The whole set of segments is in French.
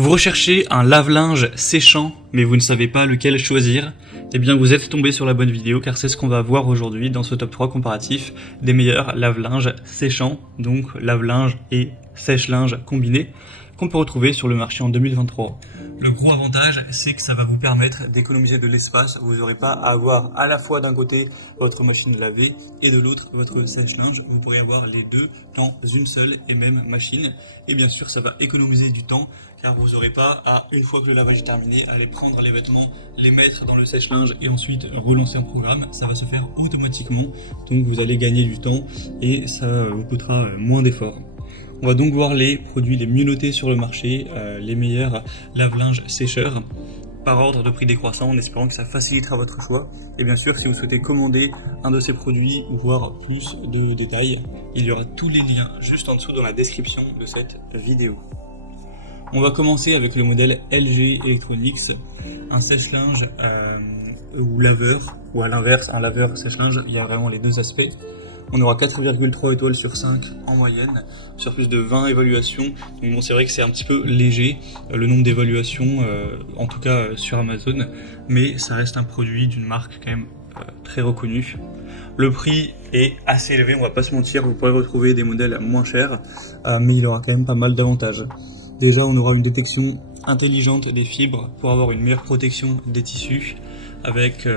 Vous recherchez un lave-linge séchant, mais vous ne savez pas lequel choisir? Eh bien, vous êtes tombé sur la bonne vidéo, car c'est ce qu'on va voir aujourd'hui dans ce top 3 comparatif des meilleurs lave-linge séchants, donc lave-linge et sèche-linge combinés, qu'on peut retrouver sur le marché en 2023. Le gros avantage, c'est que ça va vous permettre d'économiser de l'espace. Vous n'aurez pas à avoir à la fois d'un côté votre machine à laver et de l'autre votre sèche-linge. Vous pourrez avoir les deux dans une seule et même machine. Et bien sûr, ça va économiser du temps, car vous n'aurez pas à, une fois que le lavage est terminé, aller prendre les vêtements, les mettre dans le sèche-linge et ensuite relancer un programme. Ça va se faire automatiquement, donc vous allez gagner du temps et ça vous coûtera moins d'efforts. On va donc voir les produits les mieux notés sur le marché, les meilleurs lave-linge sécheurs, par ordre de prix décroissant, en espérant que ça facilitera votre choix. Et bien sûr, si vous souhaitez commander un de ces produits ou voir plus de détails, il y aura tous les liens juste en dessous dans la description de cette vidéo. On va commencer avec le modèle LG Electronics, un sèche-linge ou laveur, ou à l'inverse, un laveur sèche-linge. Il y a vraiment les deux aspects. On aura 4,3 étoiles sur 5 en moyenne, sur plus de 20 évaluations. Donc bon, c'est vrai que c'est un petit peu léger, le nombre d'évaluations, en tout cas sur Amazon, mais ça reste un produit d'une marque quand même très reconnue. Le prix est assez élevé, on va pas se mentir, vous pourrez retrouver des modèles moins chers, mais il aura quand même pas mal d'avantages. Déjà, on aura une détection intelligente des fibres pour avoir une meilleure protection des tissus, avec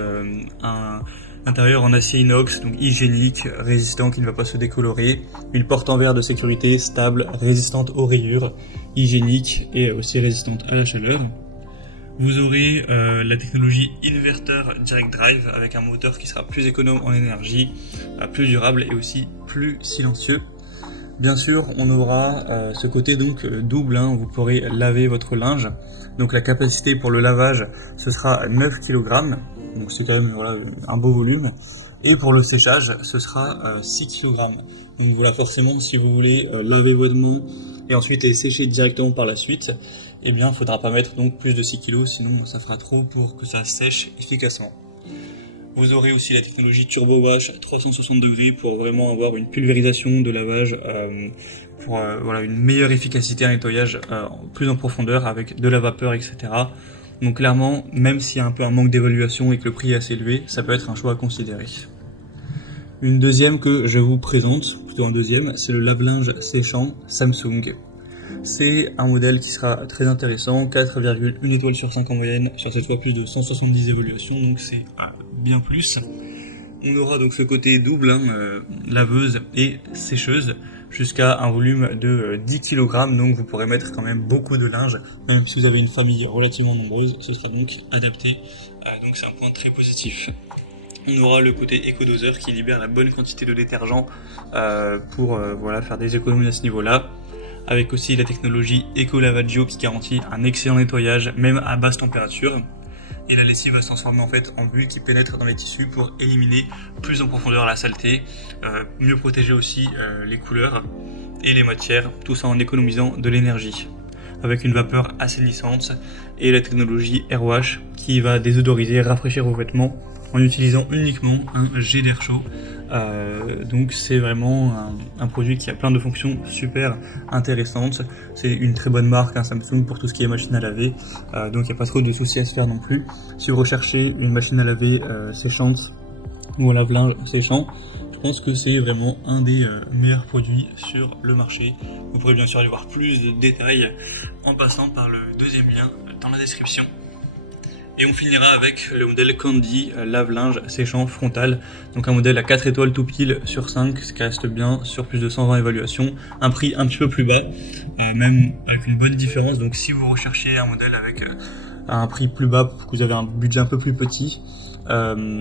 un intérieur en acier inox, donc hygiénique, résistant, qui ne va pas se décolorer, une porte en verre de sécurité stable, résistante aux rayures, hygiénique et aussi résistante à la chaleur. Vous aurez la technologie inverter direct drive avec un moteur qui sera plus économe en énergie, plus durable et aussi plus silencieux. Bien sûr, on aura ce côté donc double, vous pourrez laver votre linge. Donc la capacité pour le lavage, ce sera 9 kg, donc c'est quand même un beau volume. Et pour le séchage, ce sera 6 kg. Donc voilà, forcément, si vous voulez laver vos vêtements et ensuite les sécher directement par la suite, eh bien, il ne faudra pas mettre donc plus de 6 kg, sinon ça fera trop pour que ça sèche efficacement. Vous aurez aussi la technologie Turbo Wash 360 degrés pour vraiment avoir une pulvérisation de lavage, pour une meilleure efficacité à nettoyage plus en profondeur avec de la vapeur, etc. Donc clairement, même s'il y a un peu un manque d'évaluation et que le prix est assez élevé, ça peut être un choix à considérer. Une deuxième que je vous présente, plutôt un deuxième, c'est le lave-linge séchant Samsung. C'est un modèle qui sera très intéressant, 4,1 étoiles sur 5 en moyenne, sur cette fois plus de 170 évaluations, donc c'est bien plus. On aura donc ce côté double, laveuse et sécheuse, jusqu'à un volume de 10 kg, donc vous pourrez mettre quand même beaucoup de linge, même si vous avez une famille relativement nombreuse, ce sera donc adapté, donc c'est un point très positif. On aura le côté éco-doseur qui libère la bonne quantité de détergent pour faire des économies à ce niveau-là, avec aussi la technologie Eco-Lavagio qui garantit un excellent nettoyage, même à basse température. Et la lessive va se transformer en fait en bulle qui pénètre dans les tissus pour éliminer plus en profondeur la saleté, mieux protéger aussi les couleurs et les matières, tout ça en économisant de l'énergie, avec une vapeur assainissante et la technologie AirWash qui va désodoriser, rafraîchir vos vêtements en utilisant uniquement un jet d'air chaud. Donc c'est vraiment un produit qui a plein de fonctions super intéressantes. C'est une très bonne marque, Samsung, pour tout ce qui est machine à laver, donc il n'y a pas trop de soucis à se faire non plus. Si vous recherchez une machine à laver séchante ou un lave-linge séchant, je pense que c'est vraiment un des meilleurs produits sur le marché. Vous pourrez bien sûr aller voir plus de détails en passant par le deuxième lien dans la description. Et on finira avec le modèle Candy lave-linge séchant frontal, donc un modèle à 4 étoiles tout pile sur 5, ce qui reste bien sur plus de 120 évaluations, un prix un petit peu plus bas, même avec une bonne différence. Donc si vous recherchez un modèle avec un prix plus bas, pour que vous avez un budget un peu plus petit,